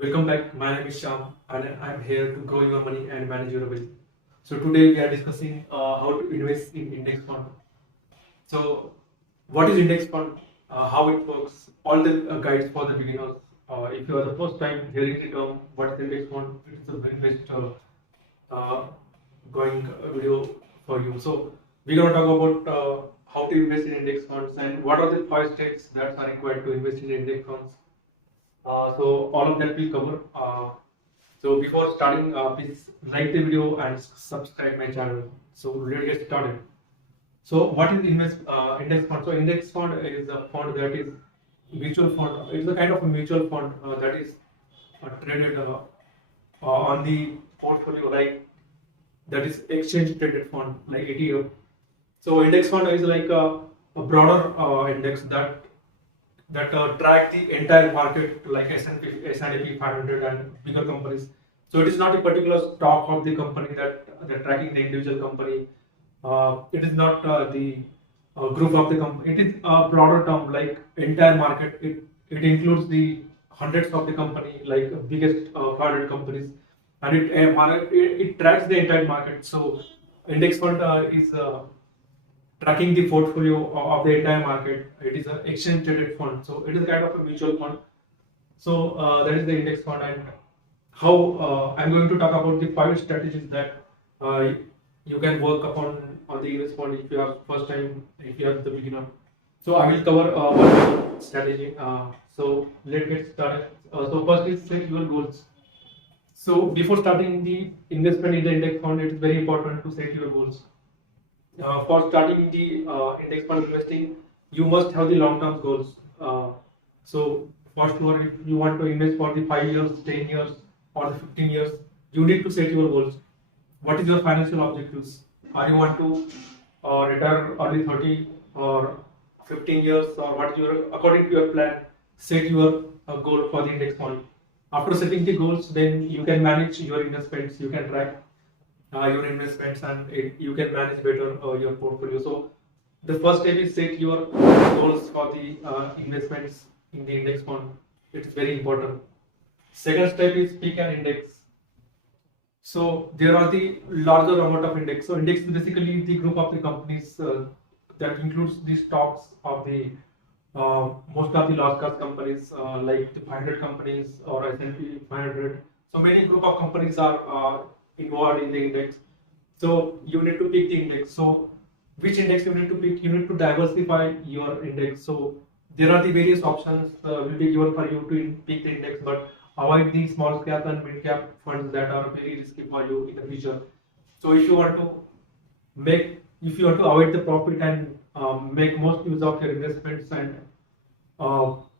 Welcome back. My name is Sham, and I'm here to grow your money and manage your wealth. So today we are discussing how to invest in index fund. So, what is index fund? How it works? All the guides for the beginners. If you are the first time hearing the term, what is index fund? It is the very best uh, going video for you. So we're gonna talk about how to invest in index funds and what are the 5 steps that are required to invest in index funds. So all of that will cover. So before starting, please like the video and subscribe my channel. So let's get started. So what is index fund? So index fund is a fund that is mutual fund. It's a kind of a mutual fund that is traded on the portfolio, like that is exchange traded fund like ETF. So index fund is like a broader index that track the entire market like S&P 500 and bigger companies. So it is not a particular stock of the company that tracking the individual company. It is not the group of the company. It is a broader term like entire market. It includes the hundreds of the company like biggest 500 companies, and it tracks the entire market. So index fund is tracking the portfolio of the entire market. It is an exchange traded fund, so it is kind of a mutual fund. So that is the index fund, and how I'm going to talk about the 5 strategies that uh, you can work upon on the index fund if you are first time, if you are the beginner. So I will cover one strategy. So let's get started. So first is set your goals. So before starting the investment in the index fund, it is very important to set your goals. For starting the index fund investing, you must have the long-term goals. So, for sure, if you want to invest for the 5 years, 10 years, or the 15 years, you need to set your goals. What is your financial objectives? Are you want to retire early 30 or 15 years, or what is your according to your plan? Set your goal for the index fund. After setting the goals, then you can manage your investments. You can track your investments, and you can manage better your portfolio. So the first step is set your goals for the investments in the index fund. It's very important. Second step is pick an index. So there are the larger amount of index. So index is basically the group of the companies that includes the stocks of the most of the large cap companies like the 500 companies or S&P 500. So many group of companies are involved in the index. So you need to pick the index. So which index you need to pick? You need to diversify your index. So there are the various options will be given for you to pick the index, but avoid the small cap and mid cap funds that are very risky for you in the future. So if you want to avoid the profit and make most use of your investments and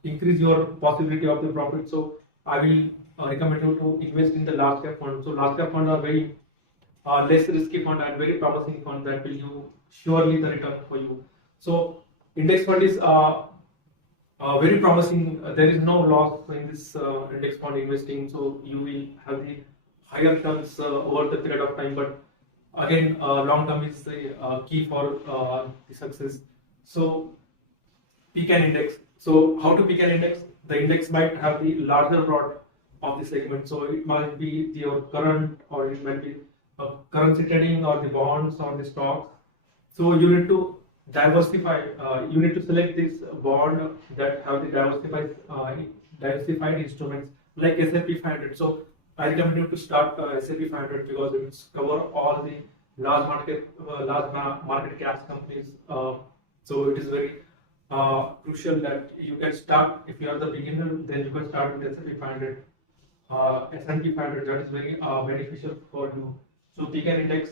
increase your possibility of the profit, so I will recommend you to invest in the large cap fund. So large cap funds are very less risky fund and very promising fund that will give surely the return for you. So index fund is very promising. There is no loss in this index fund investing, so you will have the higher returns over the period of time. But again, long term is the key for the success. So pick an index. So how to pick an index? The index might have the larger broad of the segment. So it might be your current, or it might be currency trading, or the bonds, or the stocks. So you need to diversify. You need to select this bond that have the diversified instruments like S&P 500. So I recommend you to start S&P 500 because it will cover all the large market caps companies. So it is very crucial that you can start. If you are the beginner, then you can start with S&P 500. S&P 500, that is very beneficial for you. So pick an index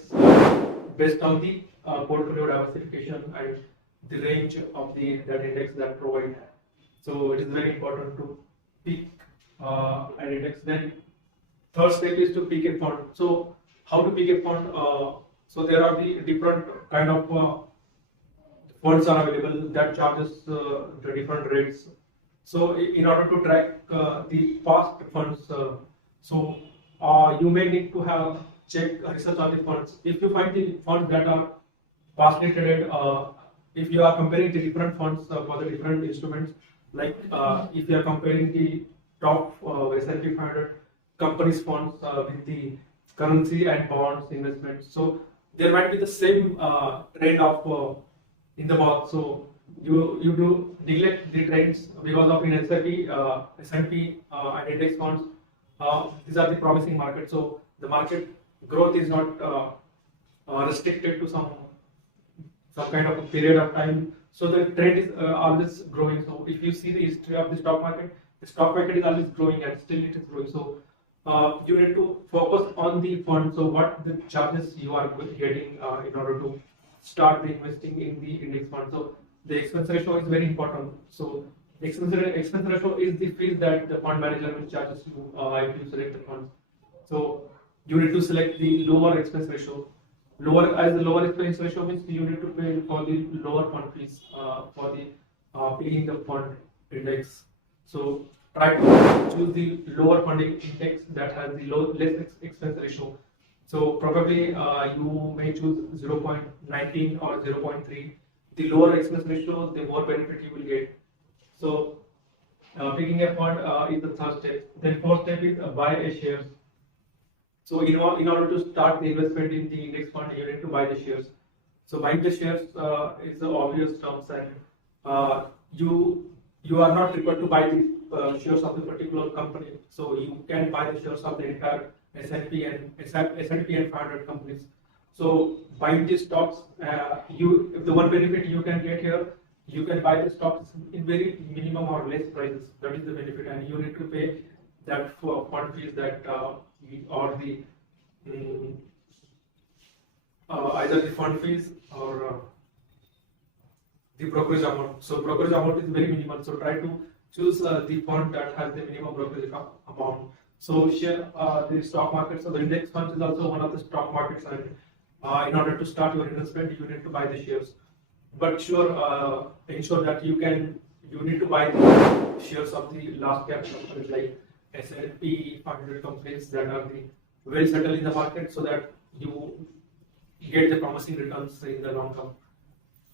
based on the portfolio diversification and the range of the that index that provide. So it is very important to pick an index. Then third step is to pick a fund. So how to pick a fund? So there are the different kind of funds are available that charges the different rates. So in order to track the past funds, you may need to have check research on the funds. If you find the funds that are pastly traded, if you are comparing the different funds for the different instruments, like if you are comparing the top S&P 500 companies funds with the currency and bonds investments. So there might be the same trend of in the market. So you do neglect the trends because of in S&P and index funds. These are the promising markets. So the market growth is not restricted to some kind of a period of time. So the trend is always growing. So if you see the history of the stock market is always growing and still it is growing. So you need to focus on the fund. So what the charges you are getting in order to start the investing in the index fund. So the expense ratio is very important. So expense ratio is the fees that the fund manager will charges you if you select the funds. So you need to select the lower expense ratio. The lower expense ratio means you need to pay for the lower fund fees for the paying the fund index. So try to choose the lower funding index that has the less expense ratio. So probably you may choose 0.19 or 0.3. The lower expense ratio, the more benefit you will get. So picking a fund is the third step. Then fourth step is buy a shares. So in order to start the investment in the index fund, you need to buy the shares. So buying the shares is the obvious terms, and you are not required to buy the shares of the particular company. So you can buy the shares of the entire S&P and 500 companies. So buying these stocks, the one benefit you can get here, you can buy the stocks in very minimum or less prices. That is the benefit, and you need to pay that for fund fees that or the either the fund fees or the brokerage amount. So brokerage amount is very minimal. So try to choose the fund that has the minimum brokerage amount. So share the stock market. So the index fund is also one of the stock markets, and in order to start your investment, you need to buy the shares. But ensure that you need to buy the shares of the large cap companies like S&P 500 companies that are the well settled in the market, so that you get the promising returns in the long term.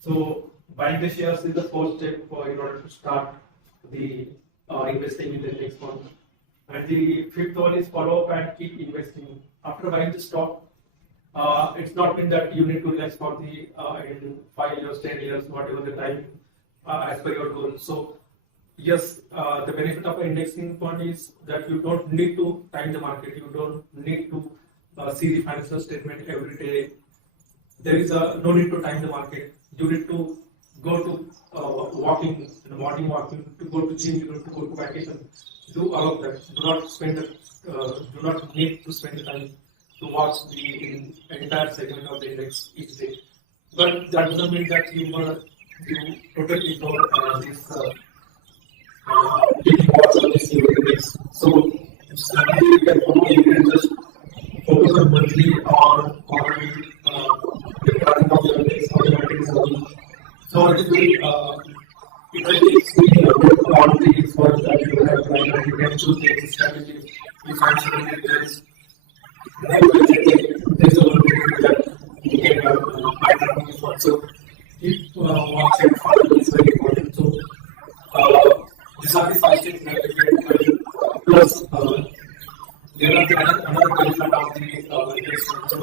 So buying the shares is the fourth step in order to start the investing in the index fund. And the fifth one is follow up and keep investing. After buying the stock, it's not mean that you need to invest for the in 5 years, 10 years, whatever the time as per your goal. So yes, the benefit of an indexing fund is that you don't need to time the market. You don't need to see the financial statement every day. There is no need to time the market. You need to go to walking in the morning, walking to go to gym, you need to go to vacation. Do all of that. Do not need to spend the time to watch the entire segment of the index each day. But that doesn't mean that you totally ignore this. Index. So you can just focus on monthly or the tracking of your index or your index. So it is very all the experts that you have tried, and you can choose the strategy. You find something there's a little bit that you can buy tracking effort. So keep watching fund is very important. So these are the 5 steps that you can plus there are another benefit of the index fund. So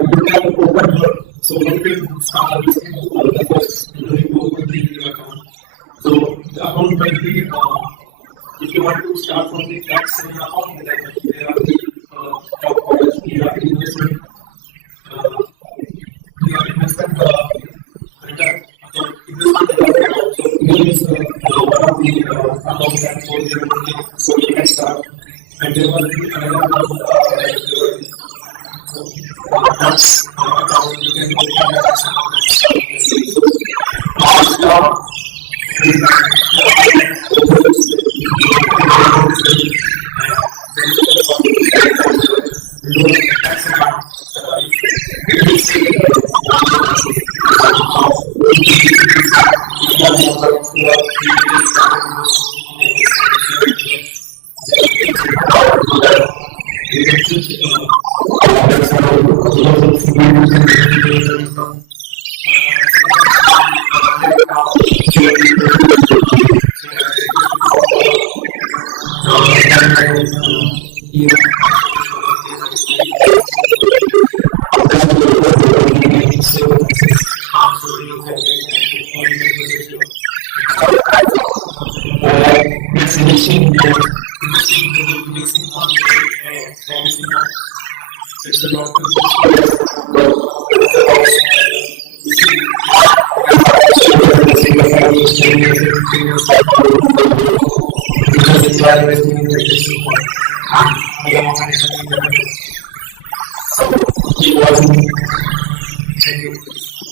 you can open your when you start the first you need to open the account. So the account might be if you want to start from the tax saving account, then there are the top college, you have investment return investment account. So here is one of the account that so you can start, and there will be another tax account. You can open the tax account. It's a lot. Thank you.